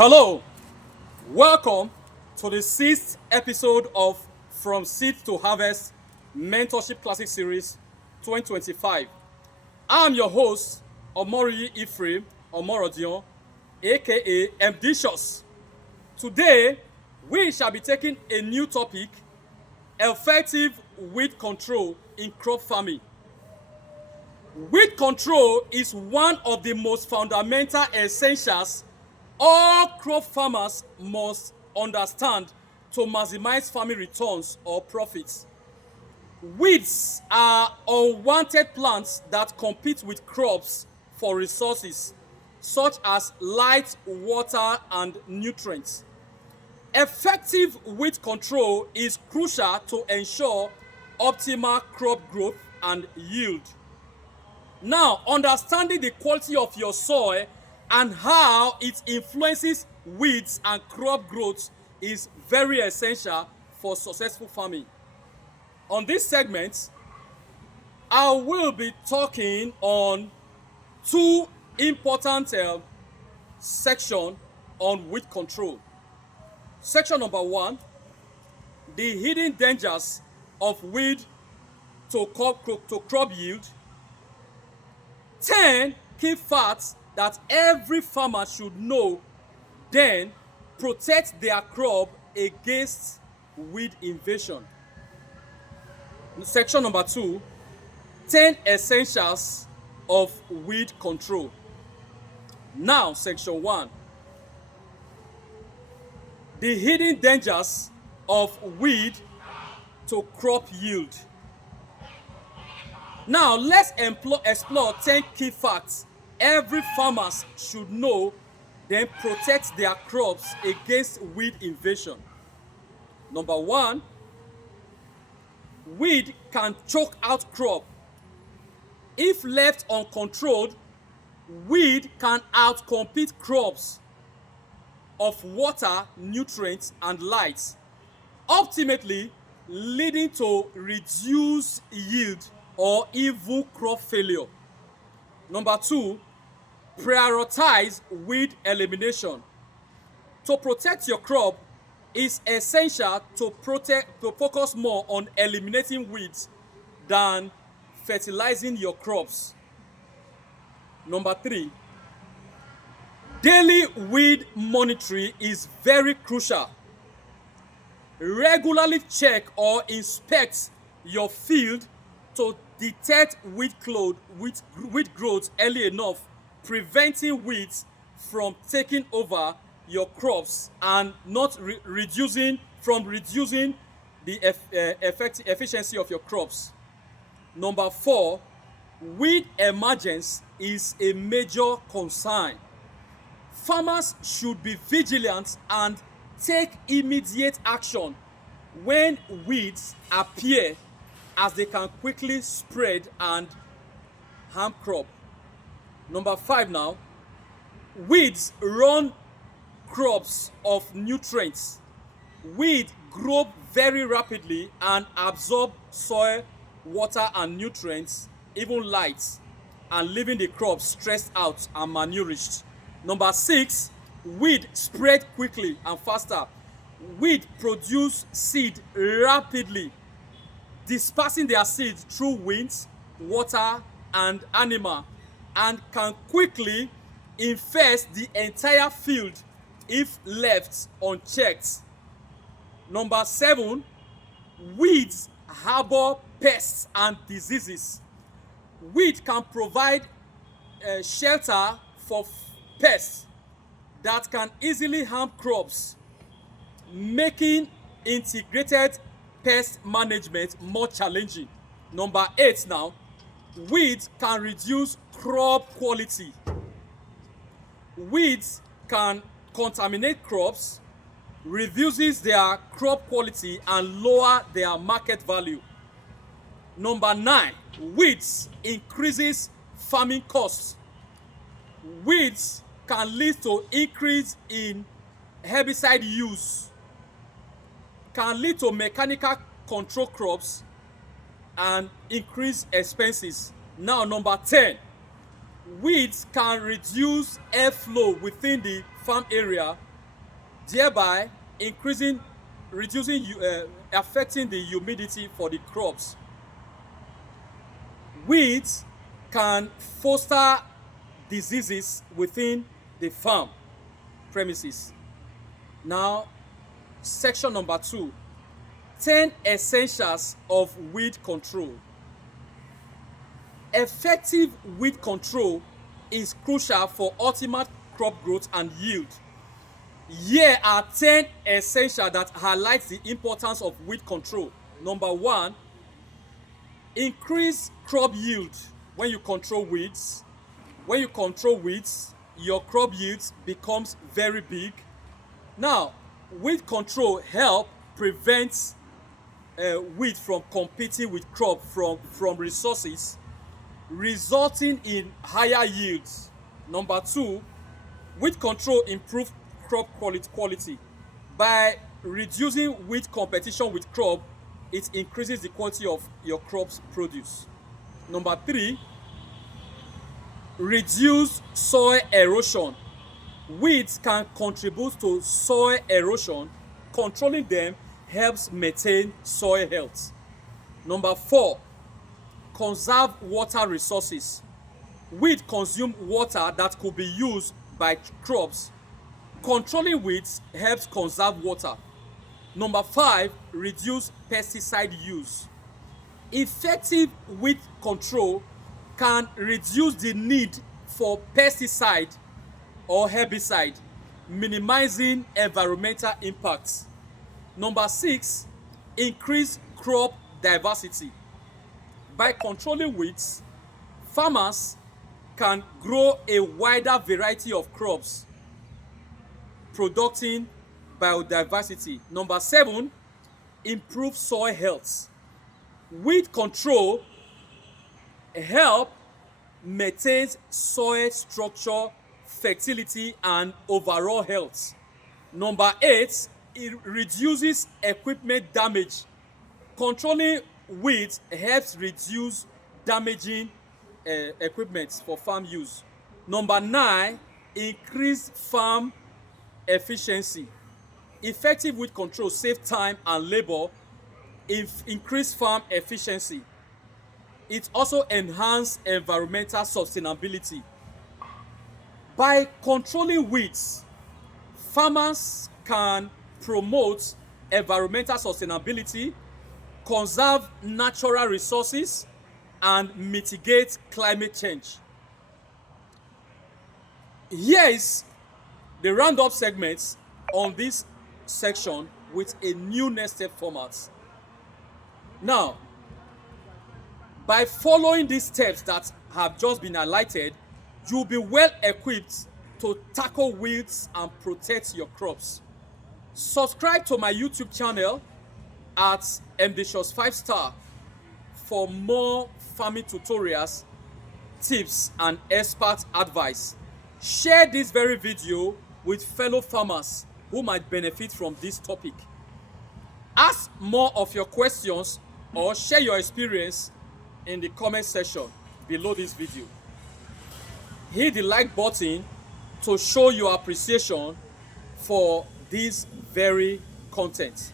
Hello, welcome to the sixth episode of From Seed to Harvest Mentorship Classic Series 2025. I'm your host, Omori Ephraim Omorodion, aka Ambitious. Today, we shall be taking a new topic, effective weed control in crop farming. Weed control is one of the most fundamental essentials all crop farmers must understand to maximize farming returns or profits. Weeds are unwanted plants that compete with crops for resources such as light, water, and nutrients. Effective weed control is crucial to ensure optimal crop growth and yield. Now, understanding the quality of your soil and how it influences weeds and crop growth is very essential for successful farming. On this segment, I will be talking on two important sections on weed control. Section number one, the hidden dangers of weed to crop yield. 10 key facts that every farmer should know, then protect their crop against weed invasion. Section number 2, 10 essentials of weed control. Now, section 1, the hidden dangers of weed to crop yield. Now, let's explore 10 key facts every farmer should know, then protect their crops against weed invasion. Number 1, weed can choke out crop. If left uncontrolled, weed can outcompete crops of water, nutrients, and light, ultimately leading to reduced yield or even crop failure. Number 2, prioritize weed elimination. To protect your crop, it's essential to focus more on eliminating weeds than fertilizing your crops. Number 3, daily weed monitoring is very crucial. Regularly check or inspect your field to detect weed growth early enough, preventing weeds from taking over your crops and not reducing the efficiency of your crops. Number 4, weed emergence is a major concern. Farmers should be vigilant and take immediate action when weeds appear, as they can quickly spread and harm crop. Number 5 now, weeds run crops of nutrients. Weeds grow very rapidly and absorb soil, water, and nutrients, even light, and leaving the crop stressed out and malnourished. Number 6, weeds spread quickly and faster. Weeds produce seed rapidly, dispersing their seeds through winds, water, and animal, and can quickly infest the entire field if left unchecked. Number 7, weeds harbor pests and diseases. Weed can provide shelter for pests that can easily harm crops, making integrated pest management more challenging. Number 8 now, weeds can reduce crop quality. Weeds can contaminate crops, reduces their crop quality, and lower their market value. Number 9, weeds increases farming costs. Weeds can lead to increase in herbicide use, can lead to mechanical control crops, and increase expenses. Now, number 10, weeds can reduce airflow within the farm area, thereby affecting the humidity for the crops. Weeds can foster diseases within the farm premises. Now, section number 2, 10 essentials of weed control. Effective weed control is crucial for ultimate crop growth and yield. Here are 10 essentials that highlight the importance of weed control. Number 1, increase crop yield when you control weeds. When you control weeds, your crop yields becomes very big. Now, weed control help prevent weed from competing with crop from resources, resulting in higher yields. Number 2, weed control improve crop quality. By reducing weed competition with crop, it increases the quality of your crop's produce. Number 3, reduce soil erosion. Weeds can contribute to soil erosion. Controlling them helps maintain soil health. Number 4, conserve water resources. Weeds consume water that could be used by crops. Controlling weeds helps conserve water. Number 5, reduce pesticide use. Effective weed control can reduce the need for pesticide or herbicide, minimizing environmental impacts. Number 6, increase crop diversity. By controlling weeds, farmers can grow a wider variety of crops, producing biodiversity. Number 7, improve soil health. Weed control help maintain soil structure, fertility, and overall health. Number 8, it reduces equipment damage. Controlling weeds helps reduce damaging equipment for farm use. Number 9, increase farm efficiency. Effective weed control save time and labor, increase farm efficiency. It also enhances environmental sustainability. By controlling weeds, farmers can promote environmental sustainability, conserve natural resources, and mitigate climate change. Here is the roundup segments on this section with a new nested format. Now, by following these steps that have just been highlighted, you'll be well equipped to tackle weeds and protect your crops. Subscribe to my YouTube channel at MDShores 5-star for more farming tutorials, tips, and expert advice. Share this very video with fellow farmers who might benefit from this topic. Ask more of your questions or share your experience in the comment section below this video. Hit the like button to show your appreciation for this very content.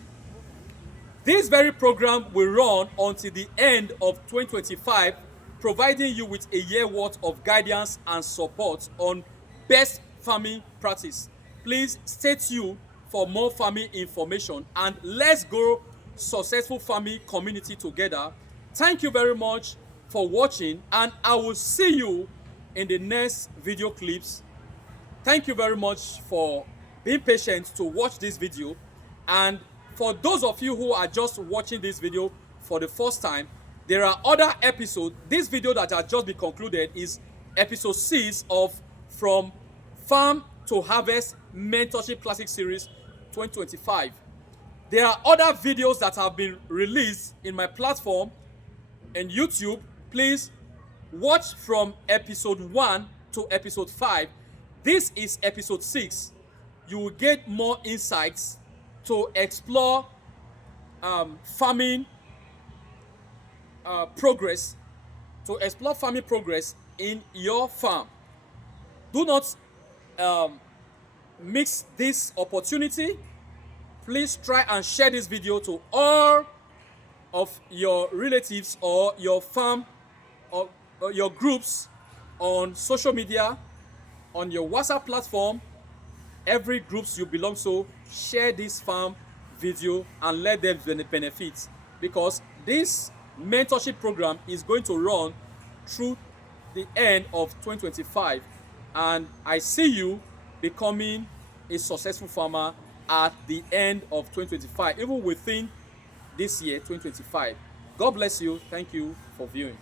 This very program will run until the end of 2025, providing you with a year worth of guidance and support on best farming practice. Please stay tuned for more farming information, and let's grow successful farming community together. Thank you very much for watching, and I will see you in the next video clips. Thank you very much for being patient to watch this video. And for those of you who are just watching this video for the first time, there are other episodes. This video that has just been concluded is episode 6 of From Farm to Harvest Mentorship Classic Series 2025. There are other videos that have been released in my platform and YouTube. Please watch from episode 1 to episode 5. This is episode 6. You will get more insights to explore farming progress, in your farm. Do not miss this opportunity, please try and share this video to all of your relatives or your farm or your groups on social media, on your WhatsApp platform, every groups you belong to. Share this farm video and let them benefit, because this mentorship program is going to run through the end of 2025, and I see you becoming a successful farmer at the end of 2025, even within this year 2025. God bless you. Thank you for viewing.